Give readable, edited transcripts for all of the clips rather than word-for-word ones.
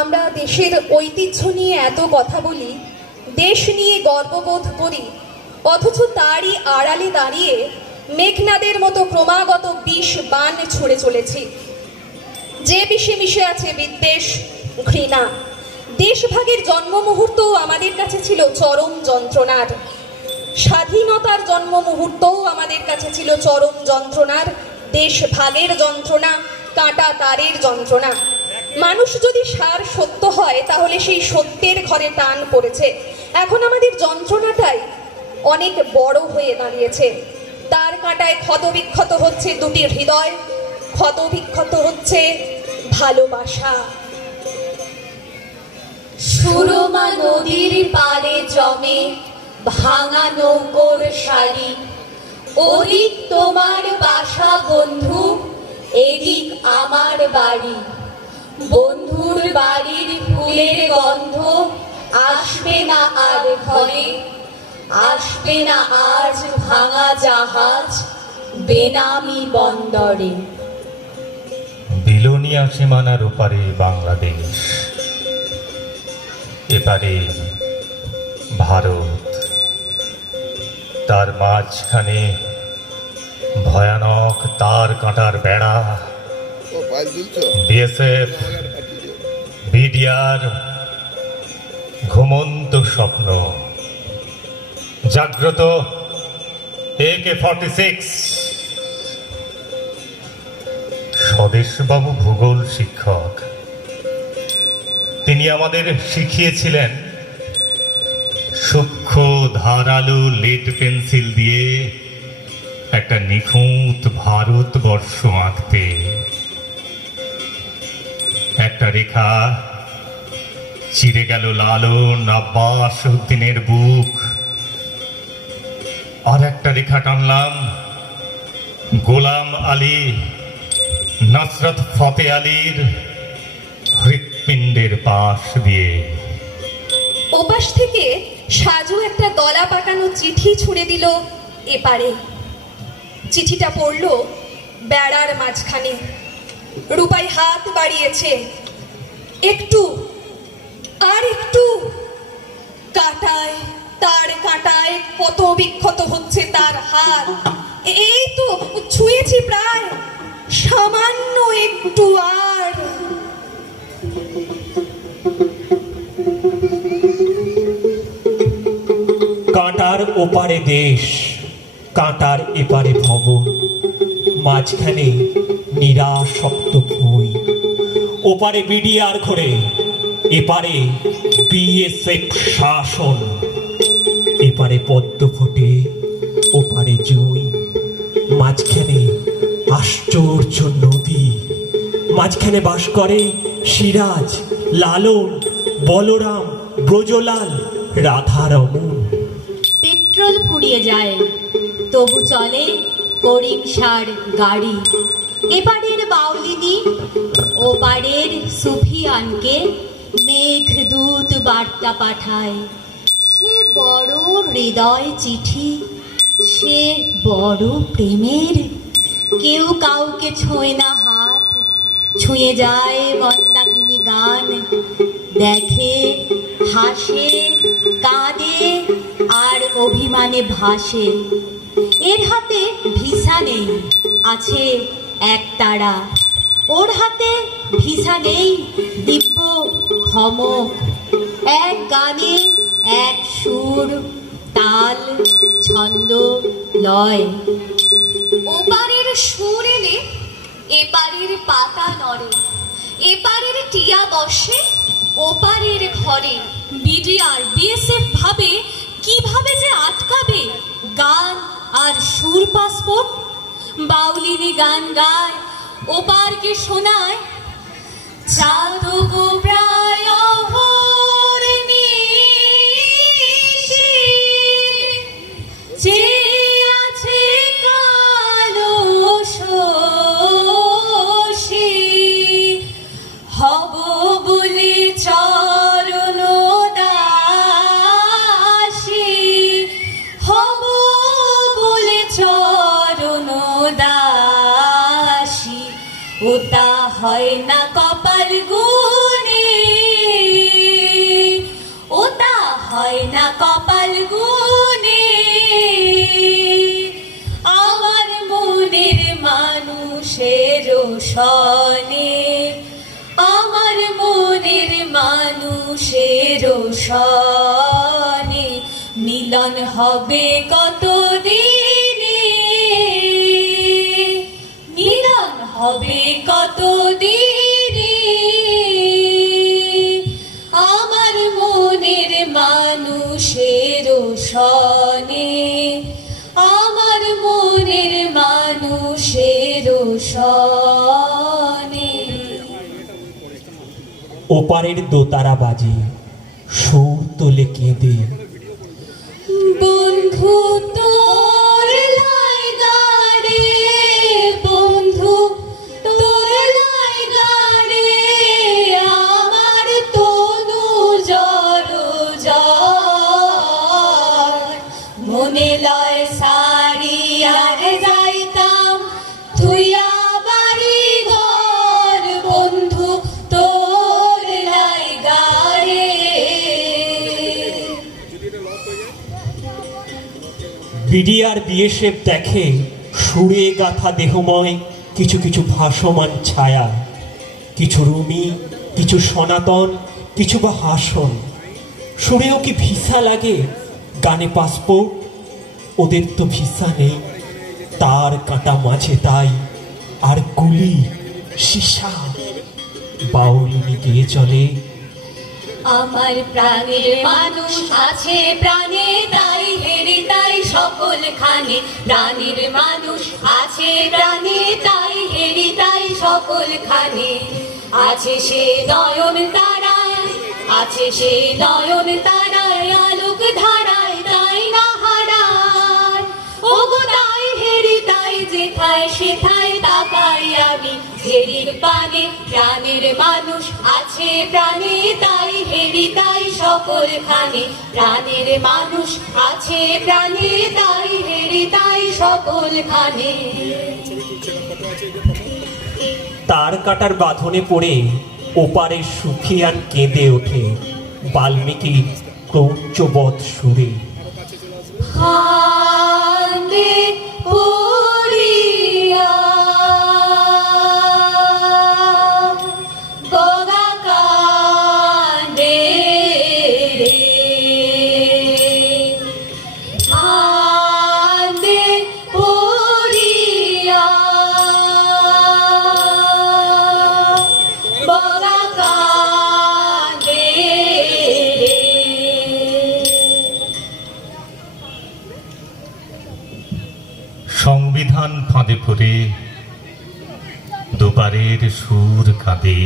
আমরা দেশের ঐতিহ্য নিয়ে এত কথা বলি, দেশ নিয়ে গর্ববোধ করি, অথচ তারই আড়ালে দাঁড়িয়ে মেঘনাদের মতো ক্রমাগত বিষ বান ছুড়ে চলেছি। যে বিষে মিশে আছে বিদ্বেষ, ঘৃণা। দেশভাগের জন্ম মুহূর্তও আমাদের কাছে ছিল চরম যন্ত্রণার। স্বাধীনতার জন্ম মুহূর্তও আমাদের কাছে ছিল চরম যন্ত্রণার। দেশভাগের যন্ত্রণা, কাঁটা তারের যন্ত্রণা। মানুষ যদি সার সত্য হয়, তাহলে সেই সত্যের ঘরে টান পড়েছে। এখন আমাদের যন্ত্রণাটাই অনেক বড় হয়ে দাঁড়িয়েছে। তার কাঁটায় ক্ষতবিক্ষত হচ্ছে দুটি হৃদয়, ক্ষতবিক্ষত হচ্ছে ভালোবাসা। সুরমা নদীর পাড়ে জমে ভাঙা নৌকোর শাড়ি, ওদিক তোমার বাসা বন্ধু, এদিক আমার বাড়ি। বন্ধুর বাড়ির ফুলের গন্ধ আসবে না আর ঘরে, আসবে না আজ ভাঙা জাহাজ বেনামি বন্দরে। বিলোনিয়া সীমানার ওপারে বাংলাদেশ, এপারে ভারত, তার মাঝখানে ভয়ানক তার কাঁটার বেড়া। বিএসএফ, বিডিআর, ঘুমন্ত স্বপ্ন, জাগ্রত AK-46। স্বদেশবাবু ভূগোল শিক্ষক, তিনি আমাদের শিখিয়েছিলেন সূক্ষ্ম ধারালো লেড পেন্সিল দিয়ে একটা নিখুঁত ভারতবর্ষ আঁকতে। একটা রেখা চিরে গেল লালন আব্বাস উদ্দিনের বুক, আর একটা রেখা টানলাম গোলাম আলী, নসরত ফতে আলীর হৃৎপিণ্ডের পাশ দিয়ে। ওপাশ থেকে সাজু একটা গলা পাকানো চিঠি ছুঁড়ে দিল এপারে। চিঠিটা পড়ল বেড়ার মাঝখানে। রূপাই হাত বাড়িয়েছে, একটু আর একটু। কাঁটায়, তার কাঁটায় কত বিক্ষত হচ্ছে তার হাত। এই তো ছুঁয়েছি প্রায়, সামান্য একটু আর। কাঁটার ওপারে দেশ, কাঁটার এপারে ভবন, মাঝখানে নিরাসক্ত ভুঁই। ওপারে বিডিআর ঘরে, এপারে বিএসএফ শাসন। এপারে পদ্ম ফোটে, ওপারে জুঁই। মাঝখানে আশ্চর্য নদী, মাঝখানে বাস করে সিরাজ, লালন, বলরাম, ব্রজলাল, রাধারমন। পেট্রোল ফুরিয়ে যায়, তবু চলে করিম সার গাড়ি। এপারের বাউলিনি, ওপারের সুফিয়ানকে মেঘদূত বার্তা পাঠায়। সে বড় হৃদয় চিঠি, সে বড় প্রেমের। কেউ কাউকে ছোঁয় না হাত, ছুঁয়ে যায় মন্দাকিনী গান। দেখে, হাসে, কাঁদে, আর অভিমানে ভাসে। এর হাতে ভিসা নেই, আছে এক তারা। ওর হাতে ভিসা নেই, দিব্য ক্ষমক। এক গানে এক সুর, তাল, ছন্দ, লয়। ওপারের সুর এলে এপারের পাতা নড়ে, এপারের টিয়া বসে ওপারের ঘরে। বিডিআর বিএসএফ ভাবে কিভাবে যে আটকাবে গান আর সুর পাসপোর্ট। বাউলিনি গান গায়, ওপারকে শোনায় চাঁদ গো প্রায় অহর্নিশি, চেয়ে আছে কালো শশী। হব বলে চরণ দাসী, হব বলে চরণ দাসী। ওটা হয় না কপাল গো সনে আমার মনের মানুষের সনে মিলন হবে কত দিনে মিলন হবে কত দিনে আমার মনের মানুষের সনে আমার মনের মানুষের সনে ওপারের দোতারা বাজে সুর তোলে কেঁদে বন্ধু তোর লাইগারে বন্ধু তোর লাইগারে আমার তনু জর জর মনে লয় সারি আর যাইতাম থুইয়া বাড়ি ঘর বন্ধু তোর লাইগারে বিডিআর বিএসএফ দেখে সুরে গাথা দেহময় কিছু কিছু ভাসমান ছায়া, কিছু রুমি, কিছু সনাতন, কিছু বা হাসন। সুরেও কি ভিসা লাগে? গানে পাসপোর্ট, ওদের তো ভিসা নেই। তার কাটা মাঝে তাই আর গুলি সীসা বাউলিনি গিয়ে চলে। আমার প্রাণের মানুষ আছে প্রাণে তাই হেরি তাই সকল খানে প্রাণের মানুষ আছে প্রাণে তাই হেরি তাই সকল খানে আছে সে নয়ন তারায় আছে সে নয়ন তারায় আলোক ধারায় তাই না হারায় ওগো তাই হেরি তাই যেথায় সেথায় তাকাই আমি হেরির পানে প্রাণের মানুষ আছে প্রাণে তাই হেরি তাই সকল খানে প্রাণের মানুষ আছে প্রাণে তাই হেরি তাই সকল খানে তার কাটার বাঁধনে পড়ে ওপারে সুফিয়ান কেঁদে ওঠে বাল্মীকি ক্রৌঞ্চবধ সুরে। ফান্দে পড়িয়া গগা কান্দে রে ফান্দে পড়িয়া গগা কান্দে রে সংবিধান ফাঁদে পড়ে দুপারের সুর কাঁদে,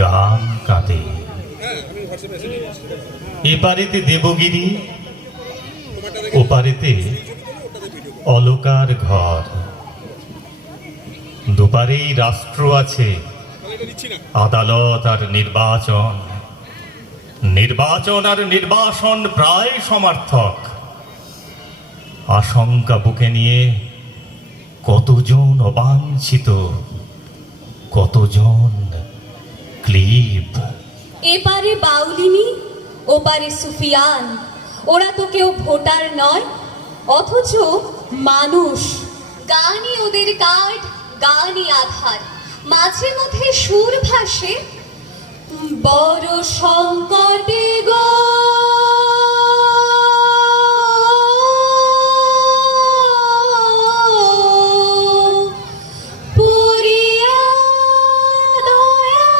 গান কাঁদে। এপারেতে দেবগিরি, ওপারেতে অলকার ঘর। দুপারেই রাষ্ট্র আছে, আদালত আর নির্বাচন, নির্বাচন আর নির্বাসন প্রায় সমার্থক। আশঙ্কা বুকে নিয়ে কতজন অবাঞ্ছিত, কতজন ক্লিব। এপারে বাউলিনি, ওপারে সুফিয়ান, ওরা তো কেউ ভোটার নয়, অথচ মানুষ। গানই ওদের কার্ড, গানই আধার, মাঝে মধ্যে সুর ভাসে। বড় সংকটে গো পুরিয়া দয়াল,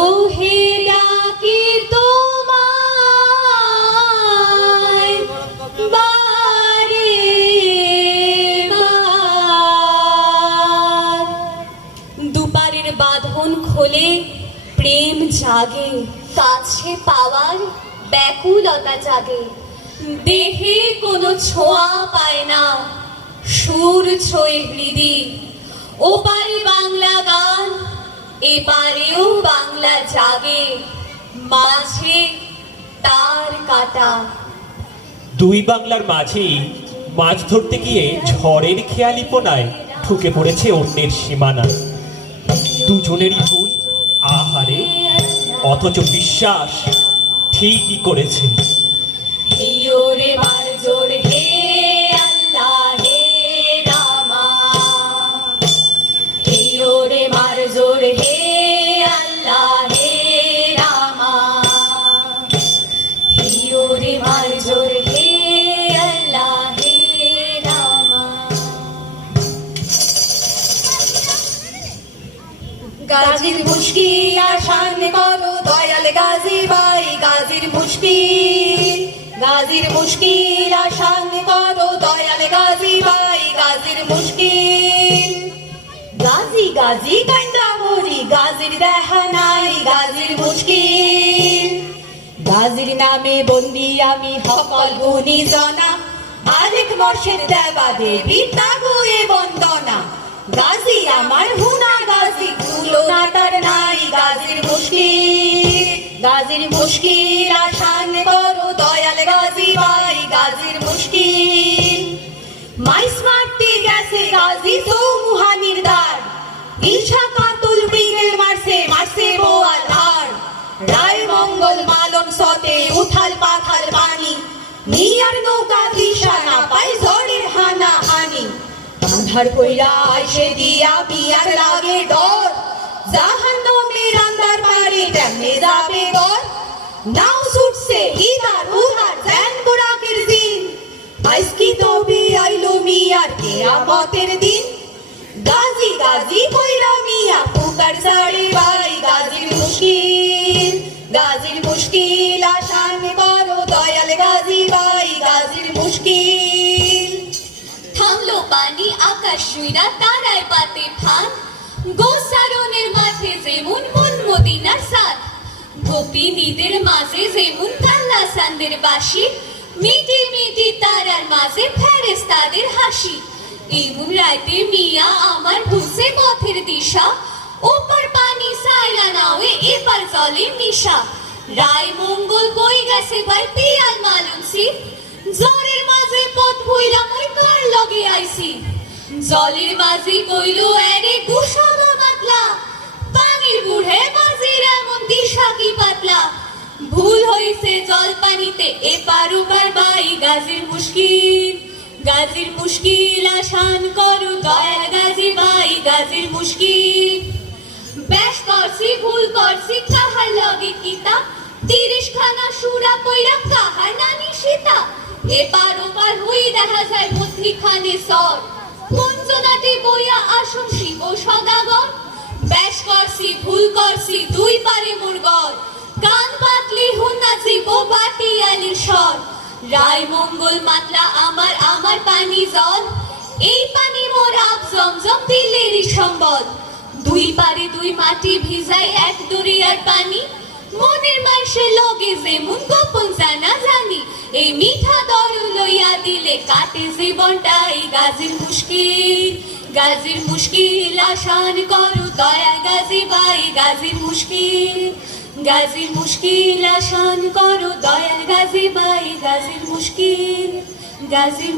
ও হে ডাকি তোমায় বারে বার। দুপারের বাঁধন খোলে প্রেম জাগে, কাছে পাওয়ার ব্যাকুলতা জাগে। দেহে কোনো ছোঁয়া পায় না, সুর ছোঁয়ে হৃদি। ওপারে বাংলা গান, এপারেও বাংলা জাগে, মাঝে তার কাটা। দুই বাংলার মাঝেই মাছ ধরতে গিয়ে ঝড়ের খেয়ালিপনায় ঢুকে পড়েছে অন্যের সীমানা। দুজনেরই ভুল, আহারে, অথচ বিশ্বাস ঠিকই করেছে। গাজীর মুশকিল আসান করো দয়াল গাজী ভাই গাজীর মুশকিল গাজীর মুশকিল আসান করো দয়াল গাজী ভাই গাজীর মুশকিল গাজী গাজী কান্দা মরি গাজীর দেখা নাই গাজীর মুশকিল গাজীর নামে বন্দি আমি সকল গুণী জনা আরেক বর্ষের দেবা দেবী তাগুয়ে বন্দনা গাজী আমার হুনা গাজী তুলনা তার নাই গাজীর মুশকিল আসান করো দয়াল গাজী ভাই গাজীর মুশকিল মাইস মারতে গেছে গাজী চৌমুহানির দ্বার ঈশা কাতুল ব্রিগেড মারছে বোয়াল আর রায় মঙ্গল মালন সতে উথাল পাথাল পানি মিয়ার নৌকা দিশা না পাই ঝড়ের হানা হানি আন্ধার কইরা আইসে দিয়া বিয়ার লাগে ডর জাহান্নামের আন্ধার পারে কেমনে যাবে গর নাও ছুটছে ইদার উদার জ্যান গোরাকের দিন আজকি তবে আইলো মিয়ার কিয়ামতের দিন গাজী গাজী কইরা মিয়া পুকার ছাড়ে ভাই গাজীর মুশকিল আসান করো দয়াল গাজী ভাই গাজীর মুশকিল থামলো পানি আকাশ শুইরা তারায় পাতে ফান গোসারণের মাঠে যেমন মন মদিনার সাথ গোপিনীদের মাঝে যেমন কাল্লা সান্দের বাসি মিটি মিটি তারার মাঝে ফেরেশতাদের হাসি এমন রাইতে মিয়া আমার ভুলছে পথের দিশা ওপার পানি সাইরা নাওয়ে এপার জলে মিশা রায় মঙ্গল কই গেছে ভাই পিয়াল মালুনসি জলের মাঝে পথ ভুইলা মই কার লগে আইছি জলের মাঝে কইলো এরে গুসল মাতলা পানির বুড়ে বাজির এমন দিশা কি পাতলা ভুল হইছে জল পানিতে এপার ওপার ভাই গাজীর মুশকিল আসান করো দয়াল গাজী ভাই গাজীর মুশকিল বেশ করছি ভুল করছি কাহার লগে কিতা 30 খানা সুরা পয়রা কাহার নানি সীতা এপার ওপার হই দেখা যায় মধ্যিখানে সর কুঞ্জনাতে বইয়া আসুন শিব সদাগর বেশ করছি ভুল করছি দুই পারে মোর গর কান পাতলি হুনা জীব বাটি আলির স্বর রায় মঙ্গল মাতলা আমার পানি জল এই পানি মোর আপ জমজম দিলেরই সম্বল দুই পারে দুই মাটি ভিজায় এক দরিয়ার পানি মনের মানুষের লগে যেমন গোপন জানা জানি এই মিঠা দরু লইয়া দিলে কাটে জীবনটাই গাজীর মুশকিল আসান করো দয়াল গাজী ভাই গাজীর মুশকিল আসান করো দয়াল গাজী ভাই গাজীর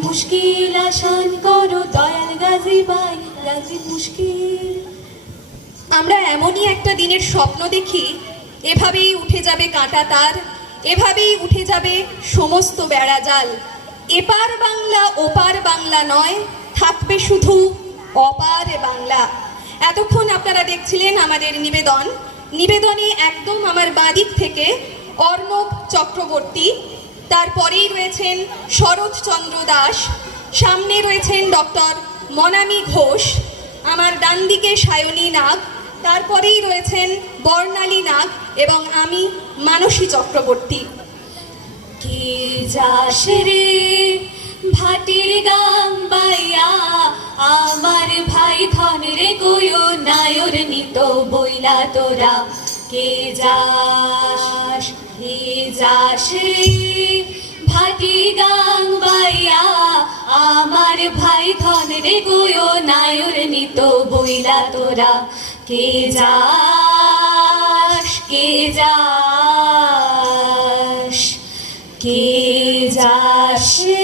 মুশকিল আসান করো দয়াল গাজী ভাই গাজীর মুশকিল আমরা এমনই একটা দিনের স্বপ্ন দেখি এভাবেই উঠে যাবে কাঁটা তার এভাবেই উঠে যাবে সমস্ত বেড়াজাল এপার বাংলা ওপার বাংলা নয় থাকবে শুধু অপার বাংলা এতক্ষণ আপনারা দেখছিলেন আমাদের নিবেদনে একদম আমার বাঁদিক থেকে অর্ণব চক্রবর্তী তারপরেই রয়েছেন শরৎচন্দ্র দাস সামনে রয়েছেন ডক্টর মনামী ঘোষ আমার ডান দিকে সায়নী নাগ তারপরেই রয়েছেন বর্ণালী নাগ এবং আমি মানসী চক্রবর্তী কে যাস রে ভাটির গান বাইয়া আমার ভাই ধন রে কইও নায়র নিত বইলা তোরা কে যাস রে ভাটি গান বাইয়া আমার ভাই ধন রে কইও নায়র নিত বইলা তোরা কে যাস কে যাস রে